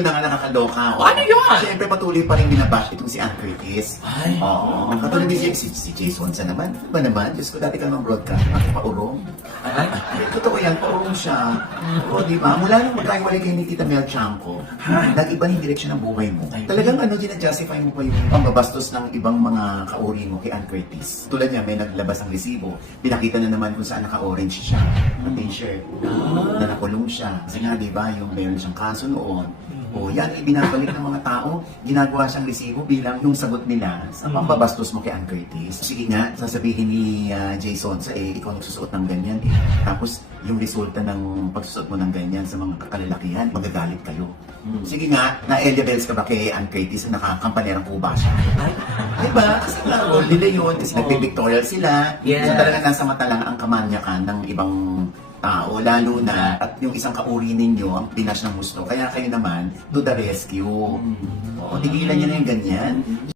ito na nga nakakaloka. Ano yun? Siyempre patuloy pa rin binabash itong si Ann Curtis. Ay. Oo. Katulad ni si Jason sa naman. Ano ba naman? Diyos ko, dati ka ng broadcast. Paurong. Ay. Totoo yan, paurong siya. Oo, di ba? Mula nung magkahiwalay kayo ni Tita Mel Chanco, nag-iba yung direksyon ng buhay mo. Talagang ginajustify mo pa yung pambabastos ng ibang mga kauri mo kay Ann Curtis. Tulad niya, may naglabas ng resibo. Pinakita na naman kung saan naka-orange siya. Ang t-shirt. Na nakulong siya. Kasi nga, di ba, yung meron siyang kaso noon. O yan, ibinabalik ng mga tao, ginagawa siyang resibo bilang yung sagot nila sa pambabastos mo kay Ann Curtis. Sige nga, sasabihin ni Jason sa ikaw nagsusuot ng ganyan eh. Tapos yung resulta ng pagsusuot mo ng ganyan sa mga kakalalakihan, magagalit kayo. Sige nga, na-Elia Bells ka ba kay Ann Curtis na nakakampanirang kuba siya? Diba? Kasi nga, role nila yun. Kasi nagbe-victorial sila. Yeah. So talaga nasa mata lang ang kamanyakan ng ibang tao, lalo na at yung isang kauri ninyo ang pinash ng gusto. Kaya kayo naman, to the rescue. O, tigilan niyo na yung ganyan.